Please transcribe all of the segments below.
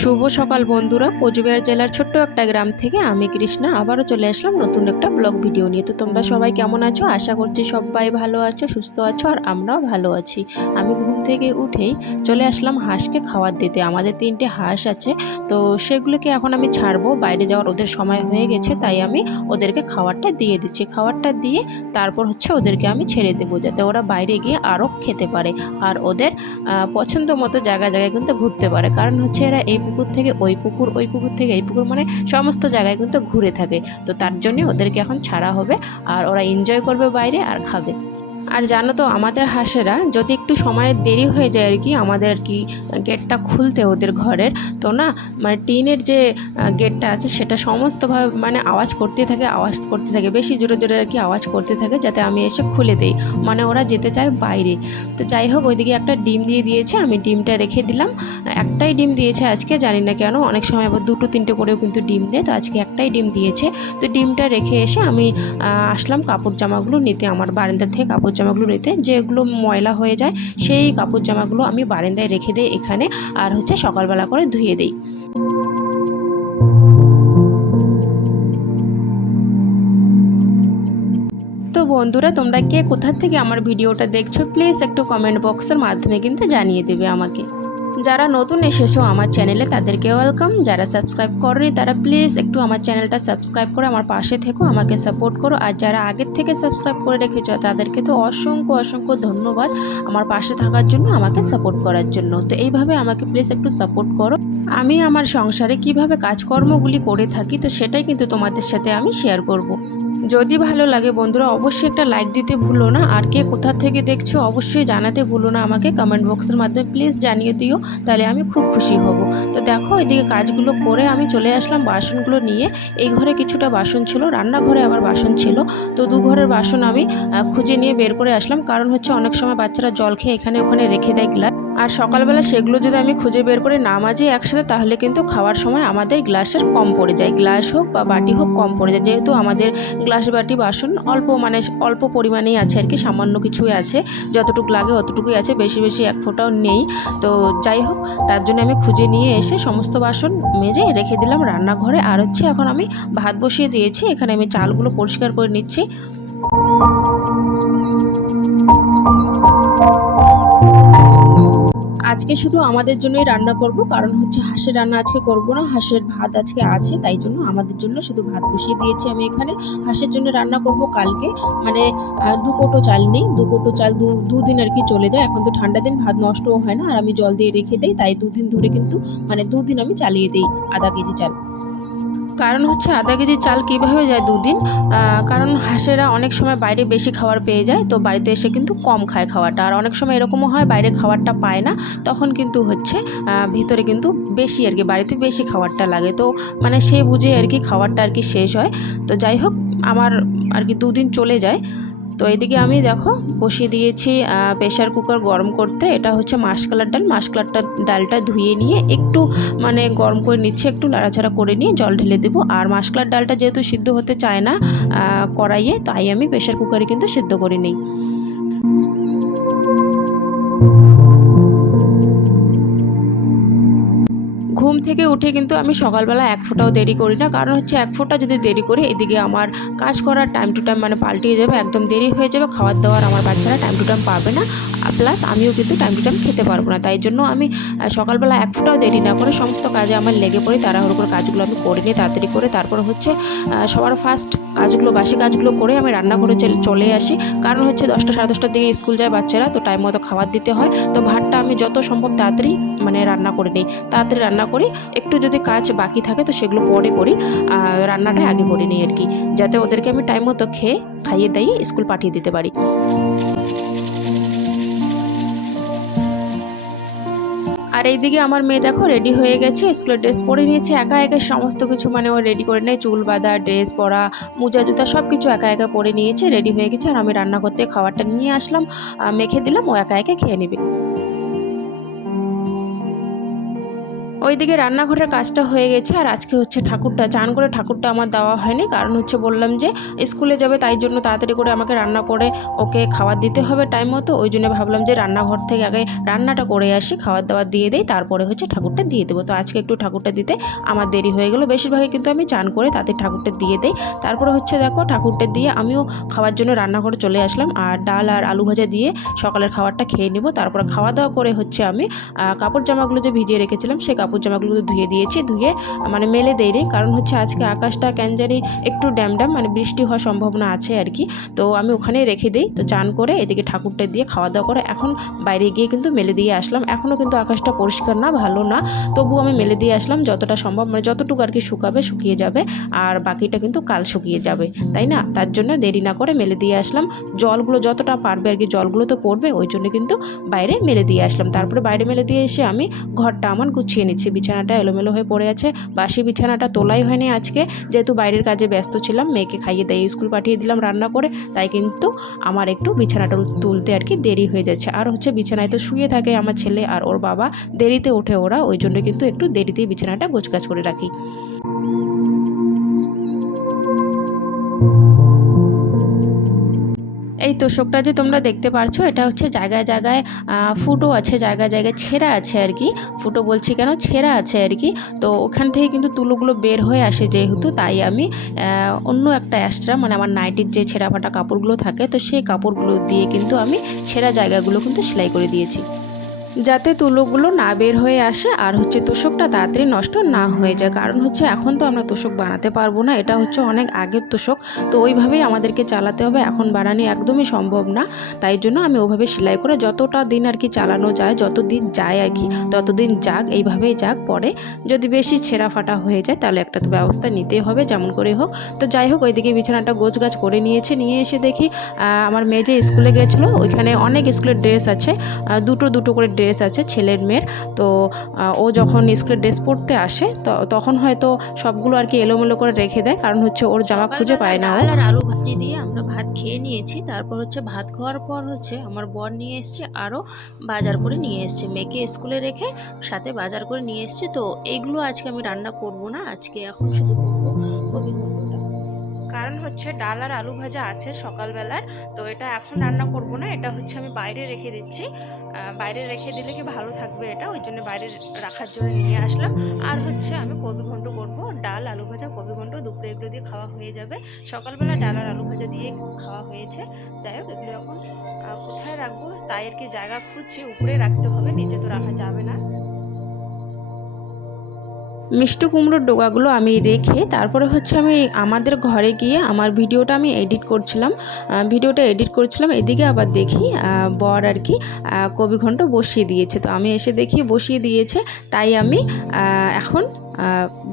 শুভ সকাল বন্ধুরা। কোচবিহার জেলার ছোট্ট একটা গ্রাম থেকে আমি কৃষ্ণা। আবারও চলে আসলাম নতুন একটা ব্লগ ভিডিও নিয়ে। তো তোমরা সবাই কেমন আছো? আশা করছি সবাই ভালো আছো, সুস্থ আছো, আর আমরাও ভালো আছি। আমি ঘুম থেকে উঠেই চলে আসলাম হাঁসকে খাবার দিতে। আমাদের তিনটে হাঁস আছে। তো সেগুলোকে এখন আমি ছাড়বো। বাইরে যাওয়ার ওদের সময় হয়ে গেছে, তাই আমি ওদেরকে খাবারটা দিয়ে দিচ্ছি। খাবারটা দিয়ে তারপর হচ্ছে ওদেরকে আমি ছেড়ে দেবো, যাতে ওরা বাইরে গিয়ে আরও খেতে পারে। আর ওদের পছন্দ মতো জায়গায় জায়গায় কিন্তু ঘুরতে পারে। কারণ হচ্ছে এরা এই পুকুর থেকে, ওই পুকুর ওই পুকুর থেকে, এই পুকুর মানে সমস্ত জায়গায় কিন্তু ঘুরে থাকে। তো তার জন্যে ওদেরকে এখন ছাড়া হবে আর ওরা এনজয় করবে বাইরে আর খাবে। আর জানো তো, আমাদের হাঁসেরা যদি একটু সময়ের দেরি হয়ে যায় আর কি, আমাদের আর কি গেটটা খুলতে ওদের ঘরের, তো না মানে টিনের যে গেটটা আছে সেটা সমস্তভাবে মানে আওয়াজ করতে থাকে, আওয়াজ করতে থাকে, বেশি জোরে জোরে আর কি আওয়াজ করতে থাকে যাতে আমি এসে খুলে দেই মানে ওরা যেতে চায় বাইরে। তো যাই হোক, ওইদিকে একটা ডিম দিয়ে দিয়েছে, আমি ডিমটা রেখে দিলাম। একটাই ডিম দিয়েছে আজকে, জানি না কেন, অনেক সময় আবার দুটো তিনটে করেও কিন্তু ডিম দেয়, তো আজকে একটাই ডিম দিয়েছে। তো ডিমটা রেখে এসে আমি আসলাম, কাপড় জামাগুলো নিতে আমার বারান্দার থেকে কাপড় জামাগুলো নিতে যেগুলো ময়লা হয়ে যায়, সেই কাপড় জামাগুলো আমি বারেন্দায় রেখে দিই এখানে আর হচ্ছে সকালবেলা করে ধুয়ে দিই। তো বন্ধুরা, তোমরা কে কোথা থেকে আমার ভিডিওটা দেখছ প্লিজ একটু কমেন্ট বক্সের মাধ্যমে কিন্তু জানিয়ে দেবে আমাকে। যারা নতুন এসেছ আমার চ্যানেলে, তাদেরকে ওয়েলকাম যারা সাবস্ক্রাইব করেনি, তারা প্লিজ একটু আমার চ্যানেলটা সাবস্ক্রাইব করে আমার পাশে থেকো, আমাকে সাপোর্ট করো। আর যারা আগের থেকে সাবস্ক্রাইব করে রেখেছ, তাদেরকে তো অসংখ্য অসংখ্য ধন্যবাদ আমার পাশে থাকার জন্য, আমাকে সাপোর্ট করার জন্য। তো এইভাবে আমাকে প্লিজ একটু সাপোর্ট করো। আমি আমার সংসারে কীভাবে কাজকর্মগুলি করে থাকি, তো সেটাই কিন্তু তোমাদের সাথে আমি শেয়ার করব। যদি ভালো লাগে বন্ধুরা, অবশ্যই একটা লাইক দিতে ভুলো না। আর কে কোথা থেকে দেখছ, অবশ্যই জানাতে ভুলো না আমাকে কমেন্ট বক্সের মাধ্যমে। প্লিজ জানিয়ে দিও, তাহলে আমি খুব খুশি হব। তো দেখো, এদিকে কাজগুলো করে আমি চলে আসলাম বাসনগুলো নিয়ে। এই ঘরে কিছুটা বাসন ছিল, রান্নাঘরে আবার বাসন ছিল। তো দু ঘরের বাসন আমি খুঁজে নিয়ে বের করে আসলাম। কারণ হচ্ছে অনেক সময় বাচ্চারা জল খেয়ে এখানে ওখানে রেখে দেয় গ্লাস আর সকালবেলা সেগুলো যদি আমি খুঁজে বের করে না মাজি একসাথে, তাহলে কিন্তু খাওয়ার সময় আমাদের গ্লাসের কম পড়ে যায়। গ্লাস হোক বা বাটি হোক কম পড়ে যায়। যেহেতু আমাদের গ্লাস বাটি বাসন অল্প মানে অল্প পরিমাণেই আছে আর কি, সামান্য কিছুই আছে। যতটুকু লাগে অতটুকুই আছে, বেশি বেশি এক ফোঁটাও নেই। তো যাই হোক, তার জন্য আমি খুঁজে নিয়ে এসে সমস্ত বাসন মেজে রেখে দিলাম রান্নাঘরে। আর হচ্ছে এখন আমি ভাত বসিয়ে দিয়েছি। এখানে আমি চালগুলো পরিষ্কার করে নিচ্ছি। আজকে শুধু আমাদের জন্যই রান্না করব, কারণ হচ্ছে হাঁসের রান্না আজকে করব না, হাঁসের ভাত আজকে আছে, তাই জন্য আমাদের জন্য শুধু ভাত বসিয়ে দিয়েছি আমি এখানে। হাঁসের জন্য রান্না করব কালকে মানে দু কোটো চাল নেই, দু কোটো চাল দু, দুদিন আর কি চলে যায়, এখন তো ঠান্ডা দিন, ভাত নষ্টও হয় না, আর আমি জল দিয়ে রেখে দিই, তাই দুদিন ধরে কিন্তু মানে দুদিন আমি চালিয়ে দিই আধা কেজি চাল। কারণ হচ্ছে আধা কেজি চাল কীভাবে যায় দুদিন? কারণ হাঁসেরা অনেক সময় বাইরে বেশি খাবার পেয়ে যায়, তো বাড়িতে এসে কিন্তু কম খায় খাওয়াটা। আর অনেক সময় এরকমও হয়, বাইরে খাবারটা পায় না, তখন কিন্তু হচ্ছে ভিতরে কিন্তু বেশি আর কি, বাড়িতে বেশি খাবারটা লাগে। তো মানে সে বুঝে আর কি খাবারটা আর কি শেষ হয়। তো যাই হোক, আমার আর কি দুদিন চলে যায়। তো এদিকে আমি দেখো বসিয়ে দিয়েছি প্রেশার কুকার গরম করতে। এটা হচ্ছে মাসকালার ডাল। মাসকালারটা ডালটা ধুয়ে নিয়ে একটু মানে গরম করে নিচ্ছে, একটু লাড়াছাড়া করে নিয়ে জল ঢেলে দেবো। আর মাসকালার ডালটা যেহেতু সিদ্ধ হতে চায় না কড়াইয়ে, তাই আমি প্রেশার কুকারে কিন্তু সিদ্ধ করে নিই। থেকে উঠে কিন্তু আমি সকালবেলা এক ফোঁটাও দেরি করি না। কারণ হচ্ছে এক ফোঁটা যদি দেরি করি এদিকে আমার কাজ করার টাইম টু টাইম মানে পাল্টিয়ে যাবে, একদম দেরি হয়ে যাবে, খাবার দাওয়ার আমার বাচ্চারা টাইম টু টাইম পাবে না। প্লাস আমিও কিন্তু টাইম টু টাইম খেতে পারব না। তাই জন্য আমি সকালবেলা এক ফোঁটাও দেরি না করে সমস্ত কাজে আমার লেগে পড়ি, তাড়াহুড়ো করে কাজগুলো আমি করে নিই, তাড়াতাড়ি করে। তারপর হচ্ছে সবার ফার্স্ট কাজগুলো, বাসি কাজগুলো করে আমি রান্না করে চলে আসি। কারণ হচ্ছে দশটা, সাড়ে দশটার দিকে স্কুল যায় বাচ্চারা, তো টাইম মতো খাবার দিতে হয়। তো ভাতটা আমি যত সম্ভব তাড়াতাড়ি মানে রান্না করে নিই। তাড়াতাড়ি রান্না করি একটু যদি কাজ বাকি থাকে তো সেগুলো পরে করি, আর রান্নাটা আগে করে নিই আর কি, যাতে ওদেরকে আমি টাইম মতো খেয়ে খাইয়ে দিয়ে স্কুল পাঠিয়ে দিতে পারি। আর এইদিকে আমার মেয়ে দেখো রেডি হয়ে গেছে স্কুলের ড্রেস পরে নিয়েছে, একা একা সমস্ত কিছু মানে ও রেডি করে নেয়, চুল বাঁধা ড্রেস পরা, মোজা জুতা সব কিছু একা একা পরে নিয়েছে রেডি হয়ে গেছে, আর আমি রান্না করতে খাবারটা নিয়ে আসলাম মেখে দিলাম, ও একা একা খেয়ে নেবে। ওইদিকে রান্নাঘরের কাজটা হয়ে গেছে আর আজকে হচ্ছে ঠাকুরটা, চান করে ঠাকুরটা আমার দেওয়া হয়নি। কারণ হচ্ছে বললাম যে স্কুলে যাবে, তাই জন্য তাড়াতাড়ি করে আমাকে রান্না করে ওকে খাবার দিতে হবে টাইম মতো। ওই জন্য ভাবলাম যে রান্নাঘর থেকে আগে রান্নাটা করে আসি খাবার দাবার দিয়ে দিই, তারপরে হচ্ছে ঠাকুরটা দিয়ে দেবো। তো আজকে একটু ঠাকুরটা দিতে আমার দেরি হয়ে গেলো। বেশিরভাগই কিন্তু আমি চান করে তাতে ঠাকুরটা দিয়ে দিই। তারপরে হচ্ছে দেখো ঠাকুরটা দিয়ে আমিও খাওয়ার জন্য রান্নাঘরে চলে আসলাম আর ডাল আর আলু ভাজা দিয়ে সকালের খাবারটা খেয়ে নেব। তারপরে খাওয়া দাওয়া করে হচ্ছে আমি কাপড় জামাগুলো যে ভিজিয়ে রেখেছিলাম, সেই কাপড় জামাগুলো ধুয়ে দিয়েছি, ধুয়ে মানে মেলে দেয়নি। কারণ হচ্ছে আজকে আকাশটা ক্যানজারি একটু ড্যাম ড্যাম মানে বৃষ্টি হওয়ার সম্ভাবনা আছে আর কি। তো আমি ওখানেই রেখে দিই, তো চান করে এদিকে ঠাকুরটা দিয়ে খাওয়া দাওয়া করে এখন বাইরে গিয়ে কিন্তু মেলে দিয়ে আসলাম। এখনও কিন্তু আকাশটা পরিষ্কার না, ভালো না তবু আমি মেলে দিয়ে আসলাম। যতটা সম্ভব মানে যতটুকু আর কি শুকাবে শুকিয়ে যাবে, আর বাকিটা কিন্তু কাল শুকিয়ে যাবে, তাই না? তার জন্য দেরি না করে মেলে দিয়ে আসলাম। জলগুলো যতটা পারবে আর কি জলগুলো তো পড়বে, ওই জন্য কিন্তু বাইরে মেলে দিয়ে আসলাম। তারপরে বাইরে মেলে দিয়ে এসে আমি ঘরটা আমার গুছিয়ে নিচ্ছি। বিছানাটা এলোমেলো হয়ে পড়ে আছে। বাসি বিছানাটা তোলাই হয়নি আজকে। যেহেতু বাইরের কাজে ব্যস্ত ছিলাম, মেয়েকে খাইয়ে দিয়ে স্কুল পাঠিয়ে দিলাম রান্না করে। তাই কিন্তু আমার একটু বিছানাটা তুলতে আর কি দেরি হয়ে যাচ্ছে। আর হচ্ছে বিছানায় তো শুয়ে থাকে আমার ছেলে আর ওর বাবা। দেরিতে ওঠে ওরা, ওই জন্য কিন্তু একটু দেরিতেই বিছানাটা গোছগাছ করে রাখি। এই তোষকটা যে তোমরা দেখতে পারছ, এটা হচ্ছে জায়গায় জায়গায় ফুটো আছে, জায়গায় জায়গায় ছেঁড়া আছে আর কি। ফুটো বলছি কেন? ছেঁড়া আছে আর কি। তো ওখান থেকে কিন্তু তুলোগুলো বের হয়ে আসে যেহেতু, তাই আমি অন্য একটা অ্যাস্ট্রা মানে আমার নাইটির যে ছেঁড়া ফাটা কাপড়গুলো থাকে, তো সেই কাপড়গুলো দিয়ে কিন্তু আমি ছেঁড়া জায়গাগুলো কিন্তু সেলাই করে দিয়েছি। যাতে তুলোগুলো না বের হয়ে আসে আর হচ্ছে তোষকটা তাড়াতাড়ি নষ্ট না হয়ে যায়। কারণ হচ্ছে এখন তো আমরা তোষক বানাতে পারব না, এটা হচ্ছে অনেক আগের তোষক। তো ওইভাবেই আমাদেরকে চালাতে হবে, এখন বানানো একদমই সম্ভব না। তাই জন্য আমি ওভাবে সেলাই করে যতটা দিন আর কি চালানো যায় যত দিন যায় আর কি, ততদিন যাক, এইভাবেই যাক। পরে যদি বেশি ছেঁড়া ফাটা হয়ে যায়, তাহলে একটা তো ব্যবস্থা নিতেই হবে, যেমন করে হোক। তো যাই হোক, ওইদিকে বিছানাটা গোছ গাছ করে নিয়েছে, নিয়ে এসে দেখি আমার মেয়ে যে স্কুলে গেছিল, ওইখানে অনেক স্কুলের ড্রেস আছে। দুটো দুটো করে ড্রেস আছে ছেলের মেয়ের তো ও যখন স্কুলের ড্রেস পরতে আসে তো তখন হয়তো সবগুলো আর কি এলোমেলো করে রেখে দেয় কারণ হচ্ছে ওর জামা খুঁজে পায় না আর আলু ভাজি দিয়ে আমরা ভাত খেয়ে নিয়েছি তারপর হচ্ছে ভাত খাওয়ার পর হচ্ছে আমার বর নিয়ে এসছে আরও বাজার করে নিয়ে এসছে মেয়েকে স্কুলে রেখে সাথে বাজার করে নিয়ে এসছে তো এইগুলো আজকে আমি রান্না করব না আজকে এখন শুধু করব কবি কারণ হচ্ছে ডাল আর আলু ভাজা আছে সকালবেলার, তো এটা এখন রান্না করব না, এটা হচ্ছে আমি বাইরে রেখে দিচ্ছি। বাইরে রেখে দিলে কি ভালো থাকবে এটা? ওই জন্য বাইরে রাখার জন্য নিয়ে আসলাম। আর হচ্ছে আমি কবি ঘন্ট করব, ডাল, আলু ভাজা কবি ঘন্ট দুপুরে এগুলো দিয়ে খাওয়া হয়ে যাবে। সকালবেলা ডাল আর আলু ভাজা দিয়ে খাওয়া হয়েছে। যাই হোক, এগুলো এখন কোথায় রাখব? তাই আর কি জায়গা খুঁজছি, উপরে রাখতে হবে, নিচে তো রাখা যাবে না। মিষ্টি কুমড়োর ডোকাগুলো আমি রেখে তারপরে হচ্ছে আমি আমাদের ঘরে গিয়ে আমার ভিডিওটা আমি এডিট করছিলাম ভিডিওটা এডিট করছিলাম, এদিকে আবার দেখি বর আর কি কবিঘণ্ট বসিয়ে দিয়েছে। তো আমি এসে দেখি বসিয়ে দিয়েছে, তাই আমি এখন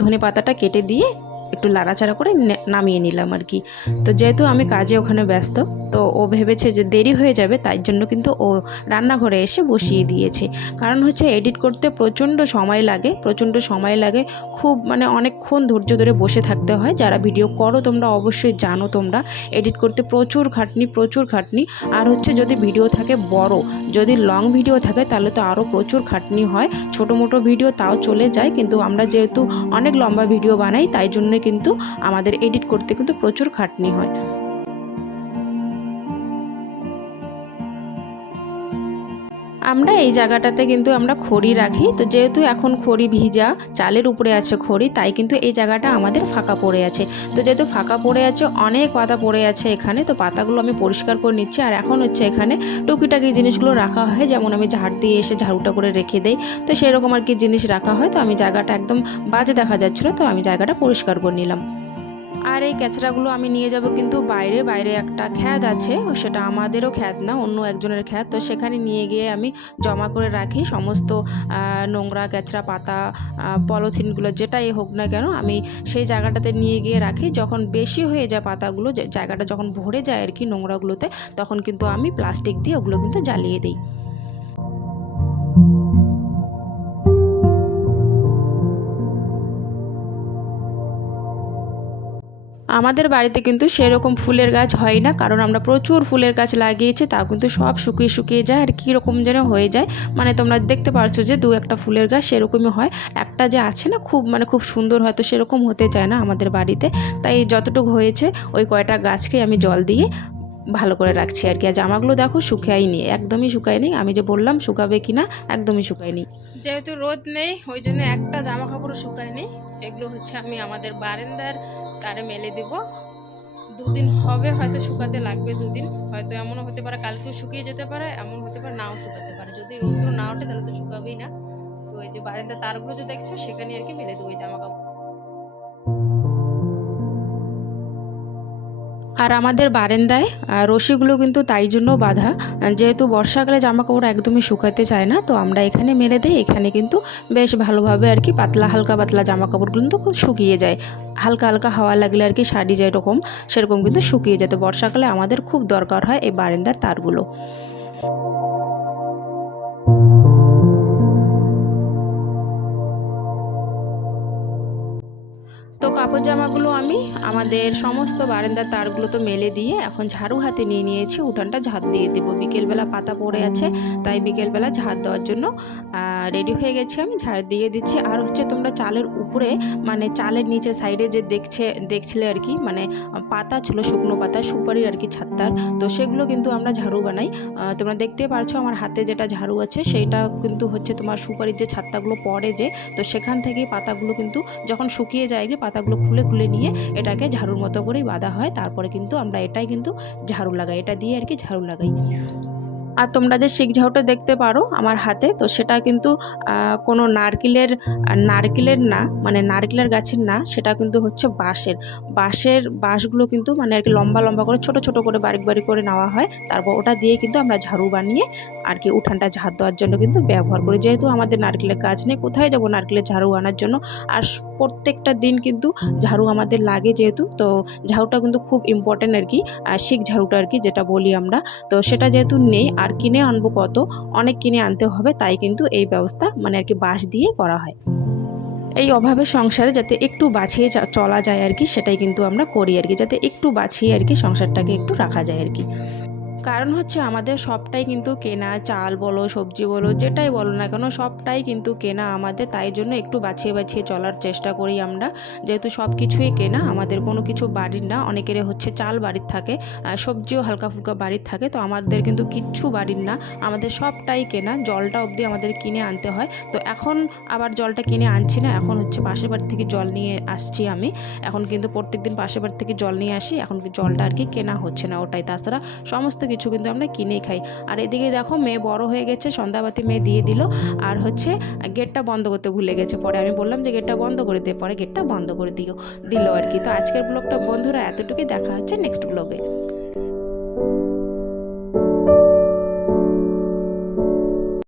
ধনে পাতাটা কেটে দিয়ে একটু লাড়াচাড়া করে নামিয়ে নিলাম আর কি। তো যেহেতু আমি কাজে ওখানে ব্যস্ত, তো ও ভেবেছে যে দেরি হয়ে যাবে, তাই জন্য কিন্তু ও রান্নাঘরে এসে বসিয়ে দিয়েছে। কারণ হচ্ছে এডিট করতে প্রচণ্ড সময় লাগে, প্রচণ্ড সময় লাগে। খুব মানে অনেকক্ষণ ধৈর্য ধরে বসে থাকতে হয়। যারা ভিডিও করো তোমরা অবশ্যই জানো তোমরা, এডিট করতে প্রচুর খাটনি প্রচুর খাটনি। আর হচ্ছে যদি ভিডিও থাকে বড়, যদি লং ভিডিও থাকে তাহলে তো আরও প্রচুর খাটনি হয়। ছোটো মোটো ভিডিও তাও চলে যায়, কিন্তু আমরা যেহেতু অনেক লম্বা ভিডিও বানাই, তাই জন্য কিন্তু আমাদের এডিট করতে কিন্তু প্রচুর খাটনি হয়। আমরা এই জায়গাটাতে কিন্তু আমরা খড়ি রাখি। তো যেহেতু এখন খড়ি ভিজা, চালের উপরে আছে খড়ি, তাই কিন্তু এই জায়গাটা আমাদের ফাঁকা পড়ে আছে। তো যেহেতু ফাঁকা পড়ে আছে, অনেক পাতা পড়ে আছে এখানে, তো পাতাগুলো আমি পরিষ্কার করে নিচ্ছি। আর এখন হচ্ছে এখানে টুকিটাকি জিনিসগুলো রাখা হয়, যেমন আমি ঝাড় দিয়ে এসে ঝাড়ুটা করে রেখে দেই। তো সেরকম আর কি জিনিস রাখা হয়, তো আমি জায়গাটা একদম বাজে দেখা যাচ্ছিল, তো আমি জায়গাটা পরিষ্কার করে নিলাম। আর এই ক্যাচড়াগুলো আমি নিয়ে যাব কিন্তু বাইরে বাইরে একটা খ্যাত আছে, সেটা আমাদেরও খ্যাত না, অন্য একজনের খ্যাত। তো সেখানে নিয়ে গিয়ে আমি জমা করে রাখি সমস্ত নোংরা ক্যাচড়া পাতা পলিথিনগুলো যেটাই হোক না কেন, আমি সেই জায়গাটাতে নিয়ে গিয়ে রাখি। যখন বেশি হয়ে যায় পাতাগুলো জায়গাটা যখন ভরে যায় আর কি নোংরাগুলোতে, তখন কিন্তু আমি প্লাস্টিক দিয়ে ওগুলো কিন্তু জ্বালিয়ে দিই। আমাদের বাড়িতে কিন্তু সেরকম ফুলের গাছ হয় না, কারণ আমরা প্রচুর ফুলের গাছ লাগিয়েছি, তাও কিন্তু সব শুকিয়ে শুকিয়ে যায়, আর কীরকম যেন হয়ে যায়। মানে তোমরা দেখতে পারছ যে দু একটা ফুলের গাছ সেরকমই হয়, একটা যে আছে না খুব মানে খুব সুন্দর হয়তো সেরকম হতে চায় না আমাদের বাড়িতে। তাই যতটুকু হয়েছে, ওই কয়টা গাছকে আমি জল দিয়ে ভালো করে রাখছি আর কি। আর জামাগুলো দেখো শুকায়নি একদমই শুকায়নি আমি যে বললাম শুকাবে কি না, একদমই শুকায়নি যেহেতু রোদ নেই, ওই জন্য একটা জামা কাপড়ও শুকায়নি। এগুলো হচ্ছে আমি আমাদের বারান্দার তারে মেলে দিব। দুদিন হবে, হয়তো শুকাতে লাগবে দুদিন। হয়তো এমনও হতে পারে কালকেও শুকিয়ে যেতে পারে, এমন হতে পারে নাও শুকাতে পারে। যদি রৌদ্র না ওঠে তাহলে তো শুকাবেই না। তো এই যে বারান্দার তারগুলো যে দেখছ, সেখানে আর কি মেলে দেবো জামা কাপড় আর আমাদের বারেন্দায় রশিগুলো কিন্তু তাই জন্য বাঁধা। যেহেতু বর্ষাকালে জামা কাপড় একদমই শুকাতে চায় না, তো আমরা এখানে মেলে দিই। এখানে কিন্তু বেশ ভালোভাবে আর কি পাতলা, হালকা পাতলা জামা কাপড় কিন্তু শুকিয়ে যায়। হালকা হালকা হাওয়া লাগলে আর কি শাড়ি যায় এরকম সেরকম কিন্তু শুকিয়ে যেত। বর্ষাকালে আমাদের খুব দরকার হয় এই বারেন্দার তারগুলো। তো কাপড় জামাগুলো আমি আমাদের সমস্ত বারান্দার তারগুলো তো মেলে দিয়ে এখন ঝাড়ু হাতে নিয়ে নিয়েছি, উঠানটা ঝাড় দিয়ে দেবো। বিকেলবেলা পাতা পড়ে আছে, তাই বিকেলবেলা ঝাড় দেওয়ার জন্য রেডি হয়ে গেছি আমি, ঝাড় দিয়ে দিচ্ছি। আর হচ্ছে তোমরা চালের উপরে মানে চালের নিচে সাইডে যে দেখছে, দেখছিলে আর কি মানে পাতা ছিল, শুকনো পাতা, সুপারির আর কি ছাত্তার তো সেগুলো কিন্তু আমরা ঝাড়ু বানাই। তোমরা দেখতে পারছ আমার হাতে যেটা ঝাড়ু আছে, সেইটা কিন্তু হচ্ছে তোমার সুপারির যে ছাত্তাগুলো পড়ে যে, তো সেখান থেকেই পাতাগুলো কিন্তু যখন শুকিয়ে যায় পাতাগুলো খুলে খুলে নিয়ে এটাকে ঝাড়ুর মতো করেই বাঁধা হয়। তারপরে কিন্তু আমরা এটাই কিন্তু ঝাড়ু লাগাই। এটা দিয়ে আর কি ঝাড়ু লাগাই। আর তোমরা যে শিখ ঝাউটা দেখতে পারো আমার হাতে, তো সেটা কিন্তু কোনো নারকেলের নারকেলের না মানে নারকেলের গাছের না, সেটা কিন্তু হচ্ছে বাঁশের। বাঁশের বাঁশগুলো কিন্তু মানে আর কি লম্বা লম্বা করে, ছোট ছোট করে বারিক বারিক করে নেওয়া হয়। তারপর ওটা দিয়ে কিন্তু আমরা ঝাড়ু বানিয়ে আর কি উঠানটা ঝাড় দেওয়ার জন্য কিন্তু ব্যবহার করি। যেহেতু আমাদের নারকেলের গাছ নেই, কোথায় যাব নারকেলের ঝাড়ু আনার জন্য? আর প্রত্যেকটা দিন কিন্তু ঝাড়ু আমাদের লাগে যেহেতু, তো ঝাড়ুটা কিন্তু খুব ইম্পর্টেন্ট আর কি শিখ ঝাড়ুটা আর কি যেটা বলি আমরা। তো সেটা যেহেতু নেই, আর কিনে আনব কত? অনেক কিনে আনতে হবে, তাই কিন্তু এই ব্যবস্থা মানে আর কি বাঁশ দিয়ে করা হয়। এই অভাবে সংসারে যাতে একটু বাঁচিয়ে চলা যায় আর কি, সেটাই কিন্তু আমরা করি আর কি, যাতে একটু বাঁচিয়ে আর কি সংসারটাকে একটু রাখা যায় আর কি। কারণ হচ্ছে আমাদের সবটাই কিন্তু কেনা, চাল বলো, সবজি বলো, যেটাই বলো না কেন সবটাই কিন্তু কেনা আমাদের। তাই জন্য একটু বাছিয়ে বাছিয়ে চলার চেষ্টা করি আমরা। যেহেতু সব কিছুই কেনা, আমাদের কোনো কিছু বাড়ির না অনেকের হচ্ছে চাল বাড়ির থাকে সবজিও হালকা ফুলকা বাড়ির থাকে, তো আমাদের কিন্তু কিচ্ছু বাড়ির না। আমাদের সবটাই কেনা, জলটা অবধি আমাদের কিনে আনতে হয়। তো এখন আবার জলটা কিনে আনছি না, এখন হচ্ছে পাশের বাড়ি থেকে জল নিয়ে আসছি আমি। এখন কিন্তু প্রত্যেকদিন পাশের বাড়ি থেকে জল নিয়ে আসি, এখন জলটা আর কি কেনা হচ্ছে না ওটাই। তাছাড়া সমস্ত কিছু কিন্তু আমরা কিনেই খাই। আর এদিকে দেখো মেয়ে বড় হয়ে গেছে, সন্ধ্যাবাতি মেয়ে দিয়ে দিল। আর হচ্ছে গেটটা বন্ধ করতে ভুলে গেছে। পরে আমি বললাম যে গেটটা বন্ধ করে দিয়ে পরে গেটটা বন্ধ করে দিও, দিল আর কি। তো আজকের ব্লগটা বন্ধুরা এতটুকুই, দেখা হচ্ছে নেক্সট ব্লগে